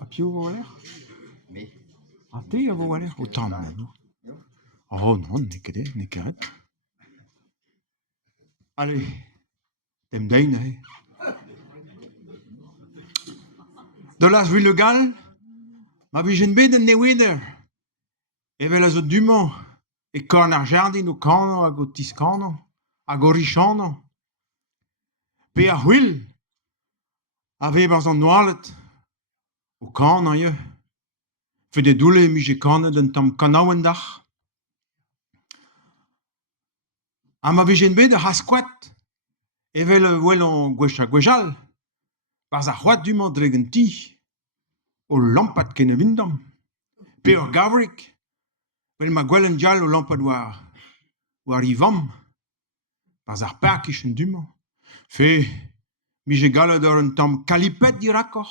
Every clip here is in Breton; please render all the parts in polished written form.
A più voler? Me. A te a voler? Autant meno. Oh non, ne ket. Allez, dem dein, eh. De las legal, ma vijen bet en neweder. Evel a zo dumont, e korn ar jardin o kano hag o tiskano, hag o richano. Pe a c'hwil, a ve barz an noalet, o kan an ye. Fe de doule mi je kanet un tamm kanaouen dach. A ma vejen bet a c'haskoat, evel wel an gwechal, barz a c'hoat dumont dregen ti, o lampad ken a vindam. Pe ur gavrik, wel ma gwell en dial o lampad war ivam, barz ar perkish en dumont. Fe, mi je galet ur un tamm kalipet dirakor,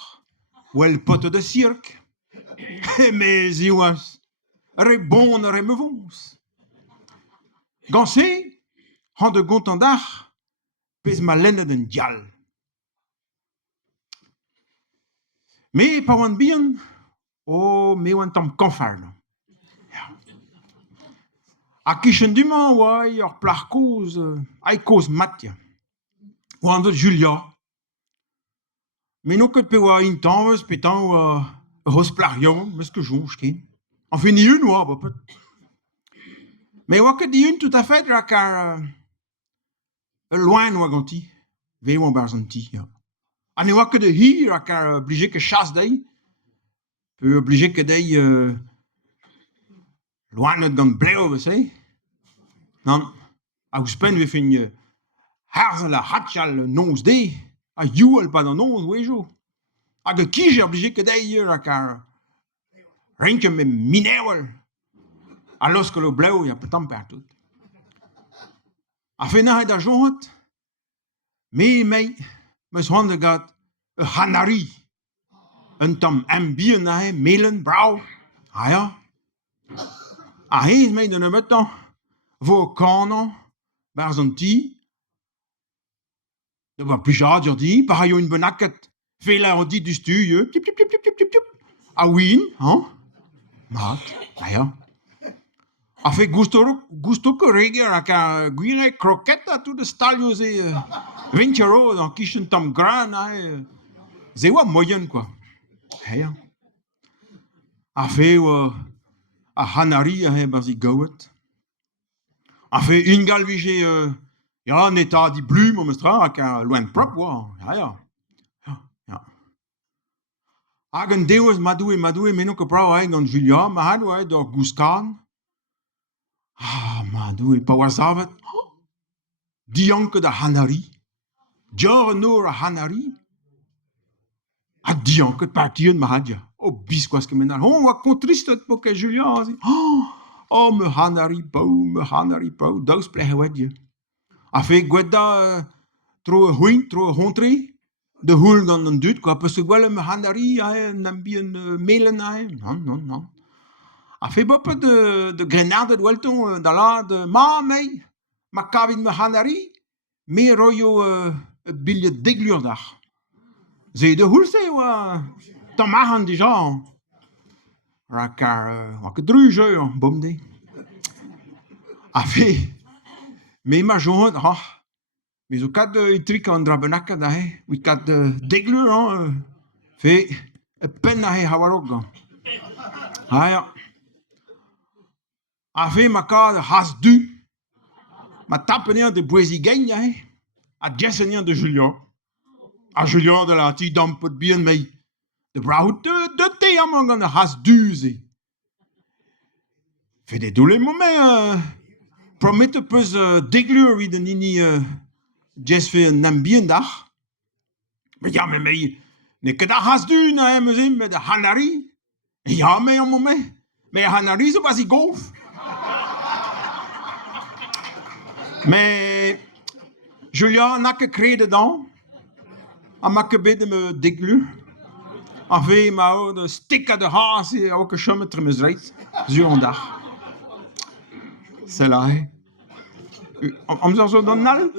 wel pote de cirk. Me ziwas, re bon re meuvons. Gansé, han de gontan d'ar, pez ma lennet en dial. Me pa oan bihan, me oan tamm kanfar. A kichen duman oa ur plar koz, ai koz mat ya. Oan dut Julia. Me no ket pe oa intanvez, petan oa hos plar yon, meus ke jonj ken. An fe ni un oa, ba pet. Me oa ket di un tout a fait rak ar loin oa ganti. Ve oan barz an ti, ya. An e oa ket de hi rak ar blije ke chas dei. Pe blije ke dei loanet gant bleo, vez e? Nan, a ouspen ve fin harzel a hatchal nons de, a youel pa d'an nons wejo. Hag e kij ar blije ke dei rak ar renke me minewel. A los ke lo bleo ya petam per tout. A fe nahet a jonhet, me meus c'hoant de gat e hanari. Un tamm ambien na he, melen, brau. Ha ya. A hez me d'un emetan, vo kanan, barz an ti. Da va plijad ur di, par a yo un benaket, fe la an di du stu, ye, tip, tip, tip, tip, tip, tip, tip. A win, hein? Mat, ha ya. A fe gusto korege rak a gwire kroket a tout de stalio ze 20 euro dans kichen tam gran a ze oa moyen quoi. Ha ya. A fe a hanari a he barzi gawet. A fe un gal vije ya neta di blum o mestra rak a loen prop oa. Ha ya. Ja. Hag an deouz madoue menno ke brau a gant Julia, ma had oa d'or gouskan. Madoue pa oa zavet. Dianke da hanari. Dior nor a hanari. A dianke partien ma hadja. O biskoaz ke menal. Oa kontristet po ke Julia. Me hanari pau. Daous plehe wedje. A fe gweda tro huin, tro hontri. De houl gant an dut, quoi. Parce que gwelle me hanari a nambien melen a non. A fe bope de grenade welton da la de mei. Ma kavit me hanari. Me roio billet deglur d'ar. Ze de houl se oa tam mahan dija. Rak ar oa ket druge bom de. A fe me ma jonhet me zo kat etrik an dra benaka da he. Oui kat deglur fe pen a he hawarok gant. Ha ya. A fe ma kad has du. Ma tapenien de boezi geigne a he. A djesenien de Julian. A Julian de la ti dam pot bien mei. De brahout de te amang an has du ze. Fe de doule mo me promette peus deglur vid an ini djes fe an ambien dach. Me ya me mei ne ket a has du na meus me de hanari. Ya me an mo me. Me hanari zo basi gof. Mais Julia n'a que créé dedans. A ma que bet de me deglu. A fe ma o de stick a de haas e a o que chometre meus reit. Zuon dach. C'est là, hein. Am zo dan nal?